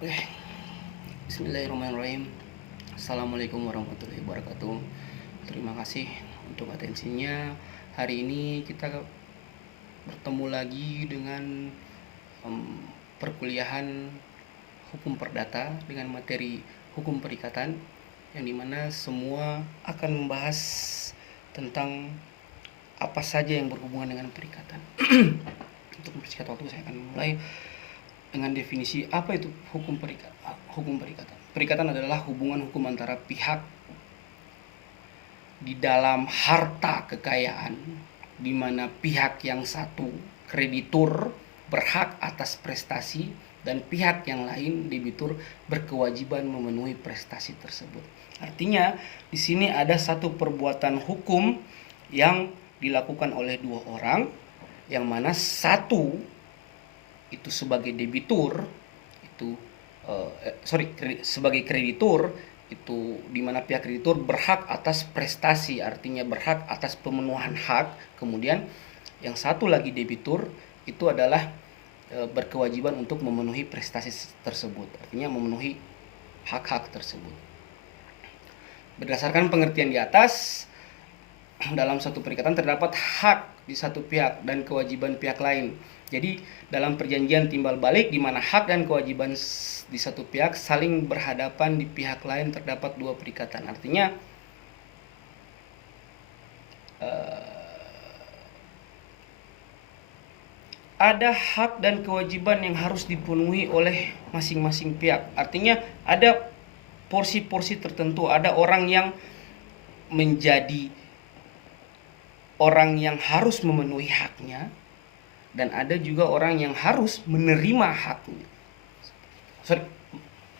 Oke, Bismillahirrahmanirrahim. Assalamualaikum warahmatullahi wabarakatuh. Terima kasih untuk atensinya. Hari ini kita bertemu lagi dengan perkuliahan hukum perdata dengan materi hukum perikatan, yang dimana semua akan membahas tentang apa saja yang berhubungan dengan perikatan. Untuk mempersingkat waktu, saya akan mulai dengan definisi apa itu hukum perikatan. Perikatan adalah hubungan hukum antara pihak di dalam harta kekayaan, di mana pihak yang satu, kreditur, berhak atas prestasi, dan pihak yang lain, debitur, berkewajiban memenuhi prestasi tersebut. Artinya, di sini ada satu perbuatan hukum yang dilakukan oleh dua orang, yang mana satu itu sebagai debitur, sebagai kreditur, itu dimana pihak kreditur berhak atas prestasi, artinya berhak atas pemenuhan hak. Kemudian yang satu lagi debitur itu adalah berkewajiban untuk memenuhi prestasi tersebut, artinya memenuhi hak-hak tersebut. Berdasarkan pengertian di atas, dalam satu perikatan terdapat hak di satu pihak dan kewajiban pihak lain. Jadi dalam perjanjian timbal balik, di mana hak dan kewajiban di satu pihak saling berhadapan, di pihak lain terdapat dua perikatan. Artinya ada hak dan kewajiban yang harus dipenuhi oleh masing-masing pihak. Artinya ada porsi-porsi tertentu, ada orang yang menjadi orang yang harus memenuhi haknya, dan ada juga orang yang harus menerima haknya,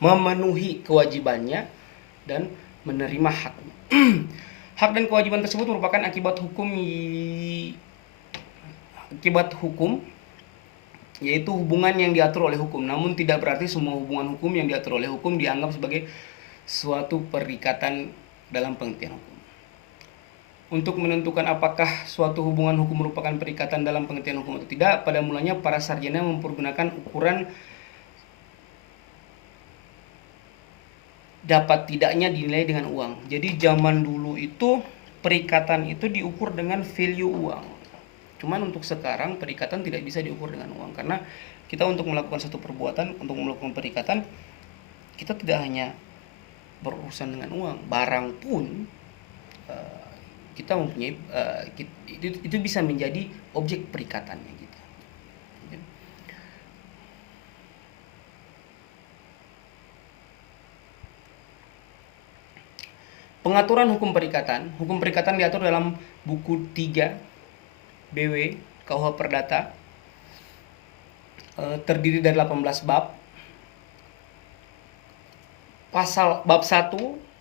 memenuhi kewajibannya dan menerima haknya. Hak dan kewajiban tersebut merupakan akibat hukum, yaitu hubungan yang diatur oleh hukum. Namun tidak berarti semua hubungan hukum yang diatur oleh hukum dianggap sebagai suatu perikatan dalam pengertian hukum. Untuk menentukan apakah suatu hubungan hukum merupakan perikatan dalam pengertian hukum atau tidak, pada mulanya para sarjana mempergunakan ukuran dapat tidaknya dinilai dengan uang. Jadi zaman dulu itu perikatan itu diukur dengan value uang. Cuman untuk sekarang perikatan tidak bisa diukur dengan uang, karena kita untuk melakukan satu perbuatan, untuk melakukan perikatan, kita tidak hanya berurusan dengan uang, barang pun kita mempunyai itu bisa menjadi objek perikatannya gitu. Pengaturan hukum perikatan. Hukum perikatan diatur dalam buku 3 BW KUH Perdata, terdiri dari 18 bab. Bab 1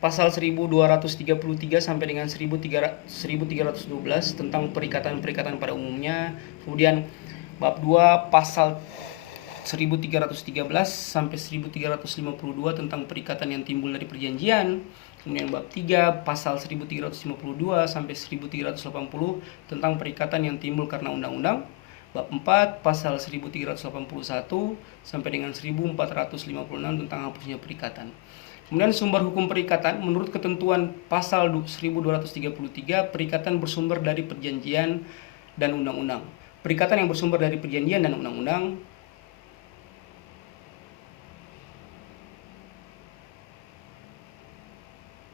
pasal 1233 sampai dengan 1312 tentang perikatan-perikatan pada umumnya. Kemudian bab 2 pasal 1313 sampai 1352 tentang perikatan yang timbul dari perjanjian. Kemudian bab 3 pasal 1352 sampai 1380 tentang perikatan yang timbul karena undang-undang. Bab 4 pasal 1381 sampai dengan 1456 tentang hapusnya perikatan. Kemudian sumber hukum perikatan, menurut ketentuan pasal 1233, perikatan bersumber dari perjanjian dan undang-undang. Perikatan yang bersumber dari perjanjian dan undang-undang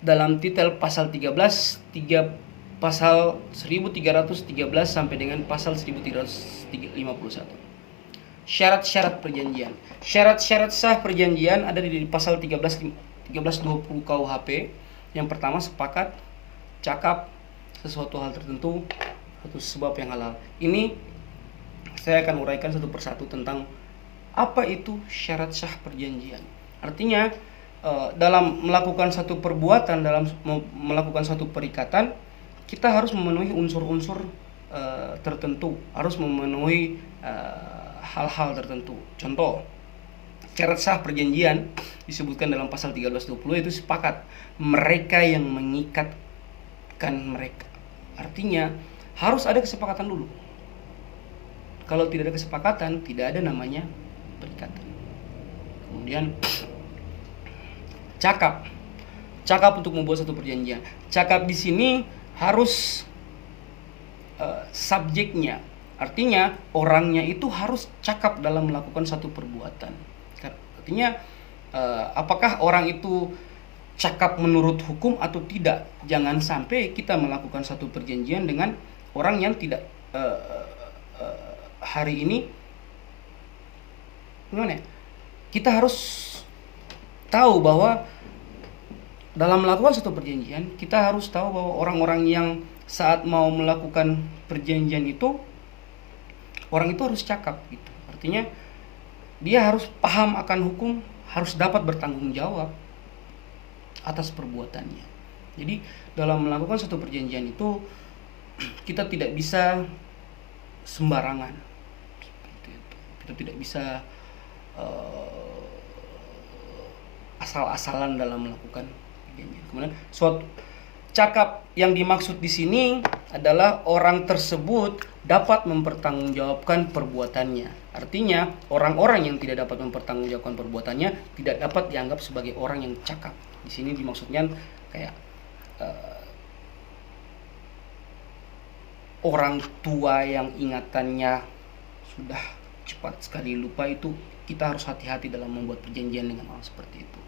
dalam titel pasal 13, pasal 1313 sampai dengan pasal 1351. Syarat-syarat perjanjian. Syarat-syarat sah perjanjian ada di pasal 1320 KUHP. Yang pertama, sepakat, cakap, sesuatu hal tertentu, atau sebab yang halal. Ini saya akan uraikan satu persatu tentang apa itu syarat sah perjanjian. Artinya dalam melakukan satu perbuatan, dalam melakukan satu perikatan, kita harus memenuhi unsur-unsur tertentu, harus memenuhi hal-hal tertentu. Contoh, syarat sah perjanjian disebutkan dalam pasal 1320 itu sepakat, mereka yang mengikatkan mereka Artinya harus ada kesepakatan dulu. Kalau tidak ada kesepakatan, tidak ada namanya perikatan. Kemudian cakap untuk membuat satu perjanjian. Cakap di sini harus subjeknya, artinya orangnya itu harus cakap dalam melakukan satu perbuatan. Artinya apakah orang itu cakap menurut hukum atau tidak. Jangan sampai kita melakukan satu perjanjian dengan orang yang tidak hari ini gimana ya? Kita harus tahu bahwa dalam melakukan satu perjanjian, kita harus tahu bahwa orang-orang yang saat mau melakukan perjanjian itu, orang itu harus cakap gitu. Artinya dia harus paham akan hukum, harus dapat bertanggung jawab atas perbuatannya. Jadi dalam melakukan satu perjanjian itu kita tidak bisa sembarangan. Kita tidak bisa asal-asalan dalam melakukan perjanjian. Kemudian suatu cakap yang dimaksud di sini adalah orang tersebut dapat mempertanggungjawabkan perbuatannya. Artinya orang-orang yang tidak dapat mempertanggungjawabkan perbuatannya tidak dapat dianggap sebagai orang yang cakap. Di sini dimaksudnya kayak orang tua yang ingatannya sudah cepat sekali lupa, itu kita harus hati-hati dalam membuat perjanjian dengan orang seperti itu.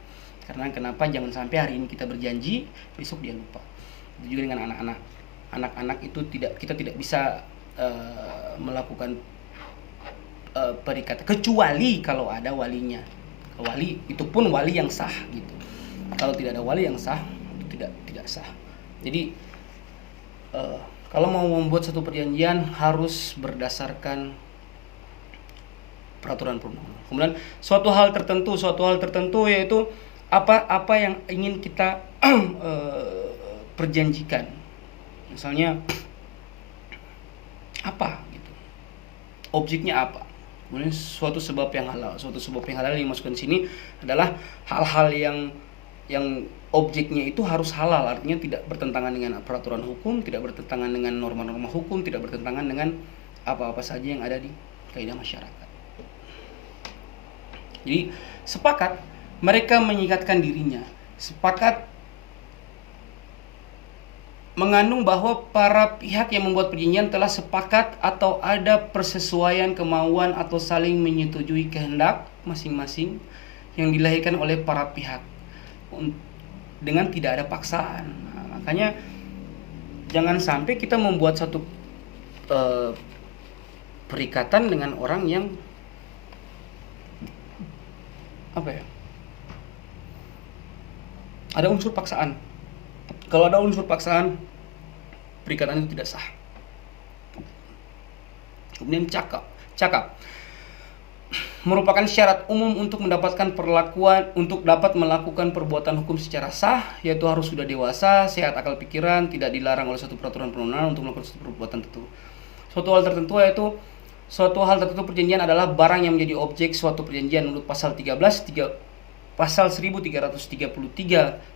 Karena kenapa? Jangan sampai hari ini kita berjanji, besok dia lupa. Itu juga dengan anak-anak. Anak-anak itu kita tidak bisa melakukan perikatan kecuali kalau ada walinya. Wali itu pun wali yang sah gitu. Kalau tidak ada wali yang sah, itu tidak sah. Jadi kalau mau membuat satu perjanjian harus berdasarkan peraturan perundang-undangan. Kemudian suatu hal tertentu yaitu apa yang ingin kita perjanjikan. Misalnya apa gitu. Objeknya apa? Kemudian suatu sebab yang halal. Suatu sebab yang halal yang dimasukkan di sini adalah hal-hal yang objeknya itu harus halal, artinya tidak bertentangan dengan peraturan hukum, tidak bertentangan dengan norma-norma hukum, tidak bertentangan dengan apa-apa saja yang ada di kaidah masyarakat. Jadi sepakat mereka mengikatkan dirinya, sepakat mengandung bahwa para pihak yang membuat perjanjian telah sepakat atau ada persesuaian kemauan atau saling menyetujui kehendak masing-masing yang dilahirkan oleh para pihak dengan tidak ada paksaan. Nah, makanya jangan sampai kita membuat satu perikatan dengan orang yang ada unsur paksaan. Kalau ada unsur paksaan, perikatan itu tidak sah. Kemudian cakap merupakan syarat umum untuk mendapatkan perlakuan untuk dapat melakukan perbuatan hukum secara sah, yaitu harus sudah dewasa, sehat akal pikiran, tidak dilarang oleh suatu peraturan perundang-undangan untuk melakukan suatu perbuatan tertentu. Suatu hal tertentu perjanjian adalah barang yang menjadi objek suatu perjanjian menurut pasal 1333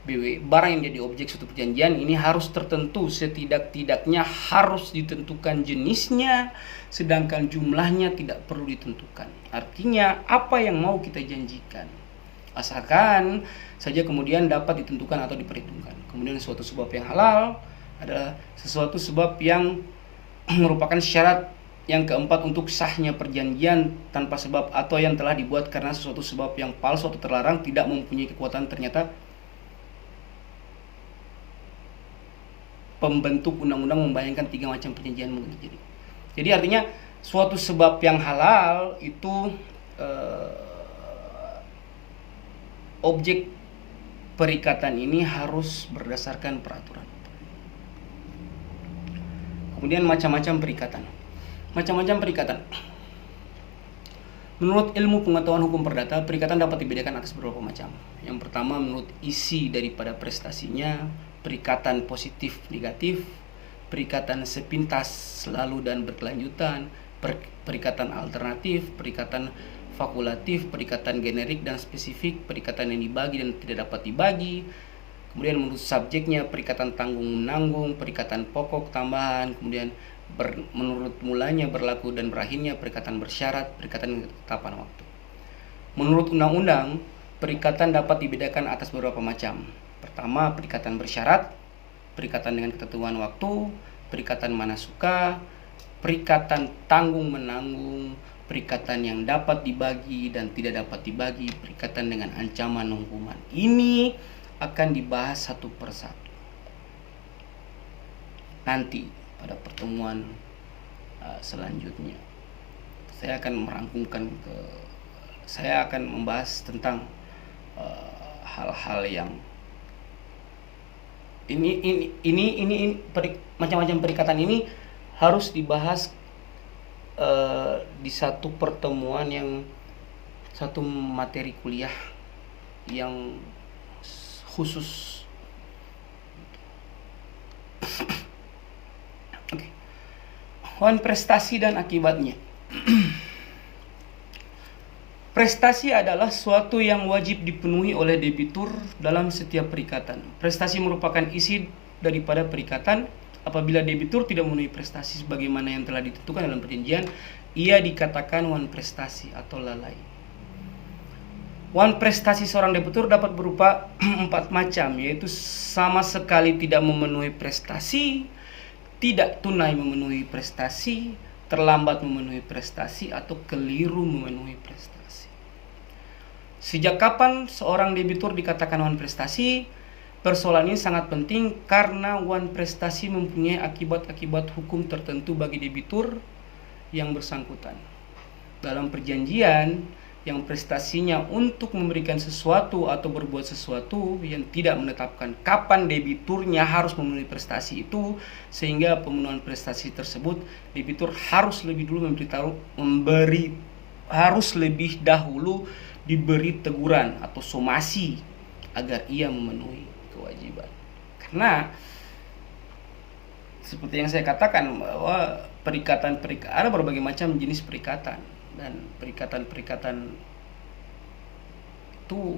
BW. Barang yang menjadi objek suatu perjanjian ini harus tertentu, setidak-tidaknya harus ditentukan jenisnya, sedangkan jumlahnya tidak perlu ditentukan. Artinya apa yang mau kita janjikan, asalkan saja kemudian dapat ditentukan atau diperhitungkan. Kemudian suatu sebab yang halal adalah sesuatu sebab yang merupakan syarat yang keempat untuk sahnya perjanjian tanpa sebab atau yang telah dibuat karena sesuatu sebab yang palsu atau terlarang tidak mempunyai kekuatan. Ternyata pembentuk undang-undang membayangkan 3 macam perjanjian mungkin terjadi. Jadi artinya suatu sebab yang halal itu objek perikatan ini harus berdasarkan peraturan. Kemudian macam-macam perikatan. Menurut ilmu pengetahuan hukum perdata, perikatan dapat dibedakan atas beberapa macam. Yang pertama menurut isi daripada prestasinya, perikatan positif negatif, perikatan sepintas selalu dan berkelanjutan, perikatan alternatif, perikatan fakultatif, perikatan generik dan spesifik, perikatan yang dibagi dan tidak dapat dibagi. kemudian menurut subjeknya perikatan tanggung-menanggung, perikatan pokok tambahan, kemudian menurut mulanya, berlaku dan berakhirnya perikatan bersyarat, perikatan ketetapan waktu. Menurut undang-undang, perikatan dapat dibedakan atas beberapa macam. Pertama, perikatan bersyarat, perikatan dengan ketentuan waktu, perikatan mana suka, perikatan tanggung-menanggung, perikatan yang dapat dibagi dan tidak dapat dibagi, perikatan dengan ancaman hukuman. Ini akan dibahas satu persatu nanti pada pertemuan selanjutnya. Saya akan membahas tentang hal-hal yang macam-macam perikatan ini harus dibahas di satu pertemuan, yang satu materi kuliah yang khusus. Oke. Wan prestasi dan akibatnya. Prestasi adalah suatu yang wajib dipenuhi oleh debitur dalam setiap perikatan. Prestasi merupakan isi daripada perikatan. Apabila debitur tidak memenuhi prestasi sebagaimana yang telah ditentukan dalam perjanjian, ia dikatakan wan prestasi atau lalai. Wan prestasi seorang debitur dapat berupa 4 macam, yaitu sama sekali tidak memenuhi prestasi, tidak tunai memenuhi prestasi, terlambat memenuhi prestasi, atau keliru memenuhi prestasi. Sejak kapan seorang debitur dikatakan wan prestasi? Persoalan ini sangat penting karena wan prestasi mempunyai akibat-akibat hukum tertentu bagi debitur yang bersangkutan. Dalam perjanjian, yang prestasinya untuk memberikan sesuatu atau berbuat sesuatu yang tidak menetapkan kapan debiturnya harus memenuhi prestasi itu, sehingga pemenuhan prestasi tersebut debitur harus lebih dahulu diberi teguran atau somasi agar ia memenuhi kewajiban. Karena seperti yang saya katakan bahwa ada berbagai macam jenis perikatan, dan perikatan itu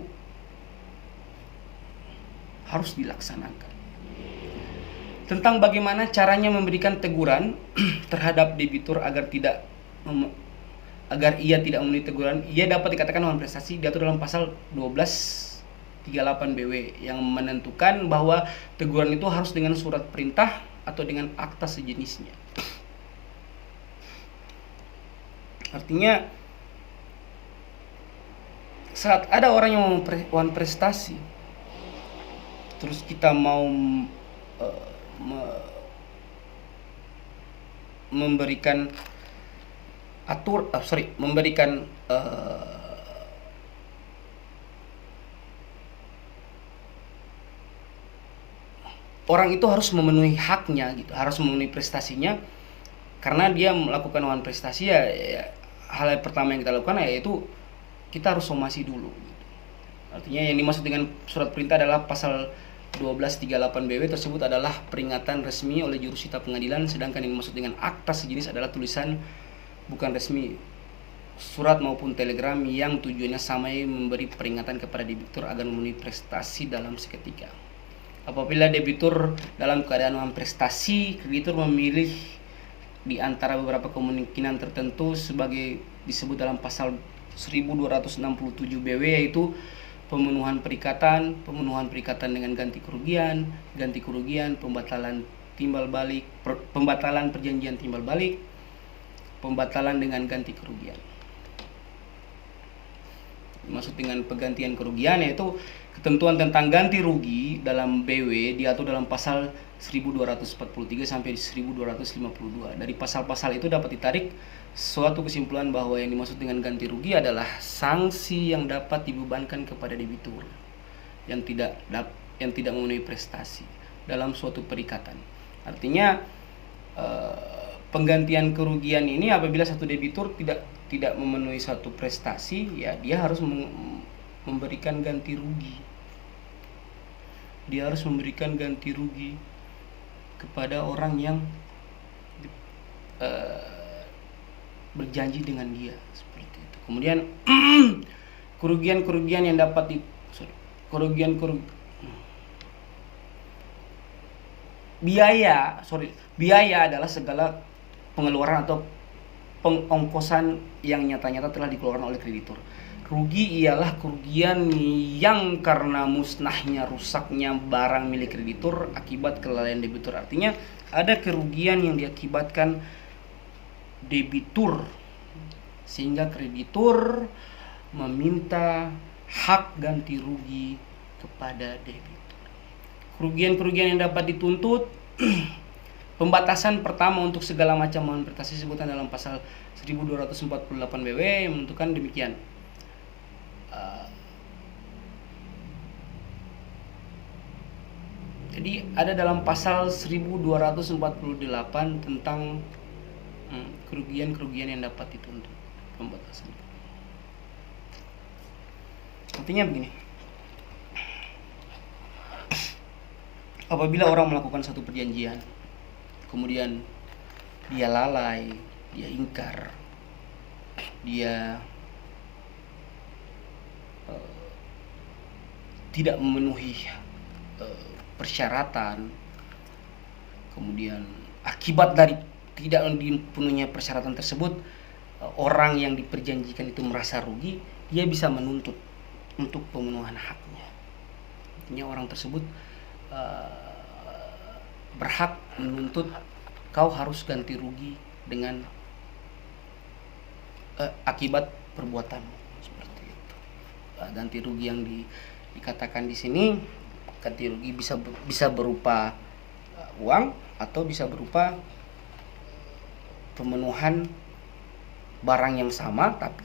harus dilaksanakan. Tentang bagaimana caranya memberikan teguran terhadap debitur agar ia tidak memenuhi teguran, ia dapat dikatakan wan prestasi, diatur dalam pasal 1238 BW yang menentukan bahwa teguran itu harus dengan surat perintah atau dengan akta sejenisnya. Artinya saat ada orang yang mau wan prestasi, terus kita mau memberikan orang itu harus memenuhi haknya gitu, harus memenuhi prestasinya. Karena dia melakukan wan prestasi, ya hal yang pertama yang kita lakukan yaitu kita harus somasi dulu gitu. Artinya yang dimaksud dengan surat perintah adalah pasal 1238 BW tersebut adalah peringatan resmi oleh jurusita pengadilan, sedangkan yang dimaksud dengan akta sejenis adalah tulisan bukan resmi, surat maupun telegram yang tujuannya sama, memberi peringatan kepada debitur agar memenuhi prestasi dalam seketika. Apabila debitur dalam keadaan wan prestasi, kreditur memilih di antara beberapa kemungkinan tertentu sebagai disebut dalam pasal 1267 BW, yaitu pemenuhan perikatan dengan ganti kerugian, pembatalan perjanjian timbal balik, pembatalan dengan ganti kerugian. Maksud dengan penggantian kerugian yaitu ketentuan tentang ganti rugi dalam BW diatur dalam pasal 1243 sampai 1252. Dari pasal-pasal itu dapat ditarik suatu kesimpulan bahwa yang dimaksud dengan ganti rugi adalah sanksi yang dapat dibebankan kepada debitur yang tidak memenuhi prestasi dalam suatu perikatan. Artinya penggantian kerugian ini apabila satu debitur tidak memenuhi satu prestasi, ya dia harus memberikan ganti rugi. Dia harus memberikan ganti rugi kepada orang yang berjanji dengan dia, seperti itu. Kemudian kerugian yang dapat biaya adalah segala pengeluaran atau pengongkosan yang nyata-nyata telah dikeluarkan oleh kreditur. Rugi ialah kerugian yang karena musnahnya, rusaknya barang milik kreditur akibat kelalaian debitur. Artinya ada kerugian yang diakibatkan debitur sehingga kreditur meminta hak ganti rugi kepada debitur. Kerugian-kerugian yang dapat dituntut pembatasan pertama untuk segala macam manifestasi sebutan dalam pasal 1248 BW yang menentukan demikian. Jadi ada dalam pasal 1248 tentang kerugian-kerugian yang dapat dituntut, pembatasan. Artinya begini, apabila orang melakukan satu perjanjian, kemudian dia lalai, dia ingkar, dia tidak memenuhi persyaratan, kemudian akibat dari tidak dipenuhinya persyaratan tersebut, orang yang diperjanjikan itu merasa rugi, dia bisa menuntut untuk pemenuhan haknya. Artinya orang tersebut berhak menuntut kau harus ganti rugi dengan akibat perbuatanmu, seperti itu. Ganti rugi yang dikatakan di sini, ganti rugi bisa berupa uang atau bisa berupa pemenuhan barang yang sama tapi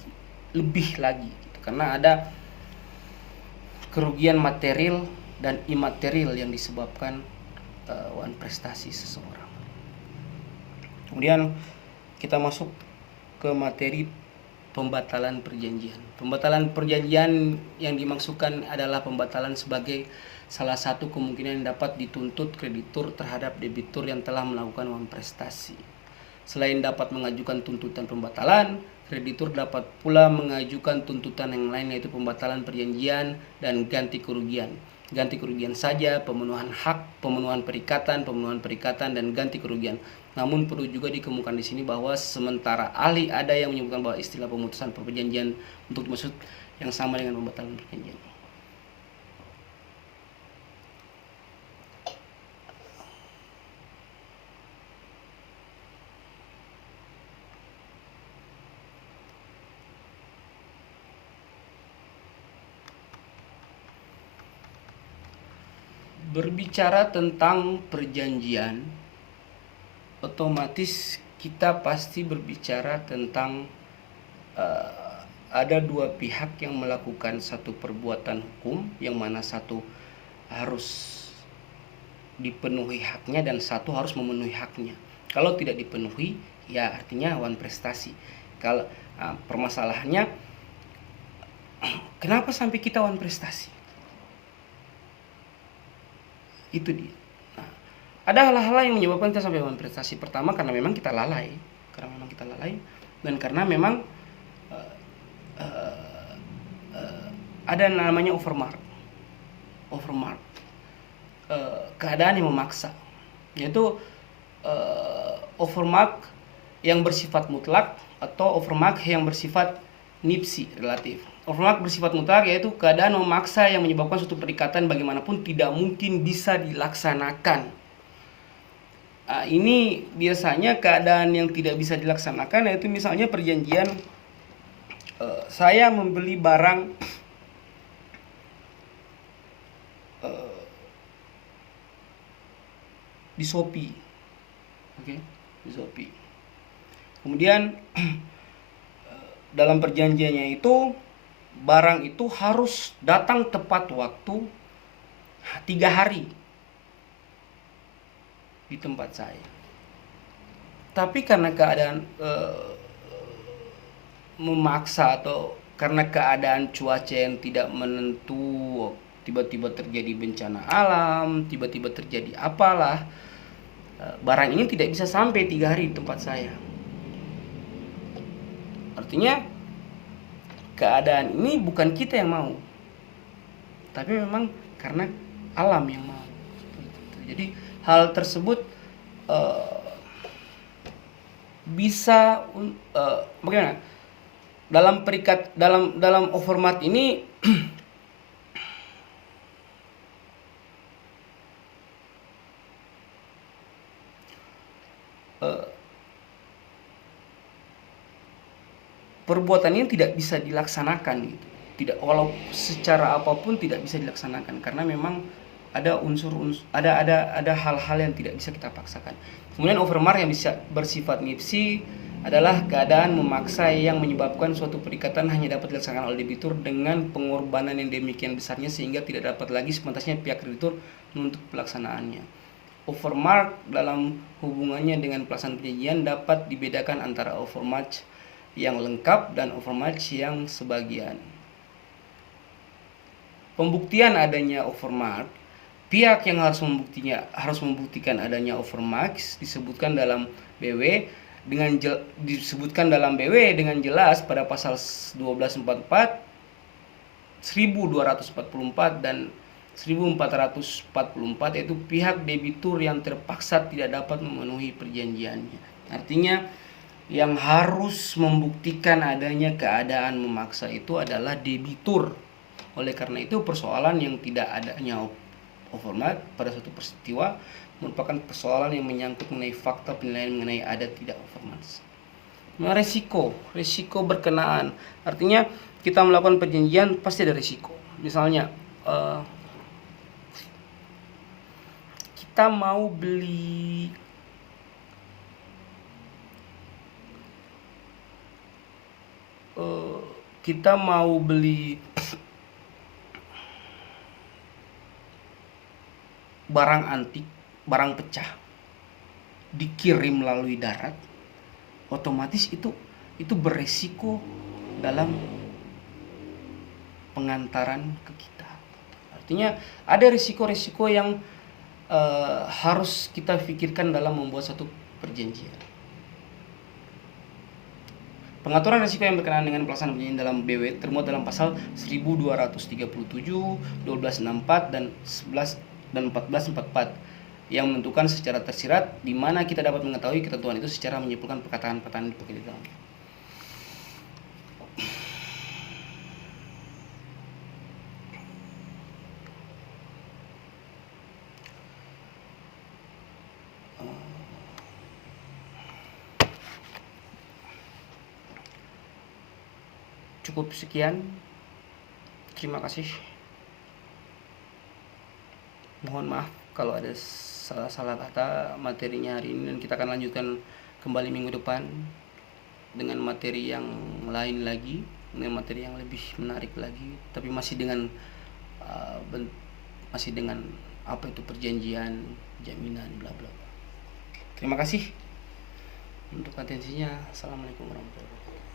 lebih lagi gitu. Karena ada kerugian material dan imaterial yang disebabkan wan prestasi seseorang. Kemudian kita masuk ke materi pembatalan perjanjian. Pembatalan perjanjian yang dimaksudkan adalah pembatalan sebagai salah satu kemungkinan yang dapat dituntut kreditur terhadap debitur yang telah melakukan wan prestasi. Selain dapat mengajukan tuntutan pembatalan, kreditur dapat pula mengajukan tuntutan yang lain, yaitu pembatalan perjanjian dan ganti kerugian. Ganti kerugian saja, pemenuhan hak, pemenuhan perikatan, dan ganti kerugian. Namun perlu juga dikemukakan di sini bahwa sementara ahli ada yang menyebutkan bahwa istilah pemutusan perjanjian untuk dimaksud yang sama dengan pembatalan perjanjian. Berbicara tentang perjanjian, otomatis kita pasti berbicara tentang ada dua pihak yang melakukan satu perbuatan hukum, yang mana satu harus dipenuhi haknya dan satu harus memenuhi haknya. Kalau tidak dipenuhi, ya artinya wan prestasi. Kalau permasalahannya, kenapa sampai kita wan prestasi? Itu dia. Nah, ada hal-hal yang menyebabkan kita sampai wan prestasi. Pertama, karena memang kita lalai, dan karena memang ada namanya overmark, keadaan yang memaksa, yaitu overmark yang bersifat mutlak atau overmark yang bersifat nipsi, relatif. Overmark bersifat mutlak yaitu keadaan memaksa yang menyebabkan suatu perikatan bagaimanapun tidak mungkin bisa dilaksanakan. Ini biasanya keadaan yang tidak bisa dilaksanakan, yaitu misalnya perjanjian saya membeli barang di Shopee, di Shopee. Kemudian dalam perjanjiannya itu barang itu harus datang tepat waktu 3 hari di tempat saya. Tapi karena keadaan memaksa atau karena keadaan cuaca yang tidak menentu, tiba-tiba terjadi bencana alam, tiba-tiba terjadi apalah, barang ini tidak bisa sampai 3 hari di tempat saya. Artinya keadaan ini bukan kita yang mau, tapi memang karena alam yang mau. Jadi Hal tersebut bisa bagaimana? Dalam overmart ini perbuatan ini tidak bisa dilaksanakan gitu. Tidak, walau secara apapun tidak bisa dilaksanakan karena memang ada ada hal-hal yang tidak bisa kita paksakan. Kemudian overmart yang bisa bersifat nipsi adalah keadaan memaksa yang menyebabkan suatu perikatan hanya dapat dilaksanakan oleh debitur dengan pengorbanan yang demikian besarnya sehingga tidak dapat lagi sepantasnya pihak kreditur menuntut pelaksanaannya. Overmart dalam hubungannya dengan pelaksanaan perjanjian dapat dibedakan antara overmart yang lengkap dan overmart yang sebagian. Pembuktian adanya overmart, pihak yang harus membuktikan adanya overmart disebutkan dalam BW dengan jelas pada pasal 1244, 1244 dan 1444, yaitu pihak debitur yang terpaksa tidak dapat memenuhi perjanjiannya. Artinya yang harus membuktikan adanya keadaan memaksa itu adalah debitur. Oleh karena itu persoalan yang tidak adanya overmart pada suatu peristiwa merupakan persoalan yang menyangkut mengenai fakta penilaian mengenai ada tidak overmart. Nah, resiko berkenaan, artinya kita melakukan perjanjian pasti ada resiko. Misalnya kita mau beli barang antik, barang pecah, dikirim melalui darat, otomatis itu beresiko dalam pengantaran ke kita. Artinya ada risiko-risiko yang harus kita pikirkan dalam membuat satu perjanjian. Pengaturan risiko yang berkenaan dengan pelaksanaan perjanjian dalam BW termuat dalam pasal 1237, 1264 dan 1444 yang menentukan secara tersirat di mana kita dapat mengetahui ketentuan itu secara menyimpulkan perkataan-perkataan dipakai di dalam. Cukup sekian. Terima kasih. Mohon maaf kalau ada salah kata materinya hari ini, dan kita akan lanjutkan kembali minggu depan dengan materi yang lain lagi, dengan materi yang lebih menarik lagi, tapi masih dengan apa itu perjanjian, jaminan, bla bla. Terima kasih untuk atensinya. Assalamualaikum warahmatullahi wabarakatuh.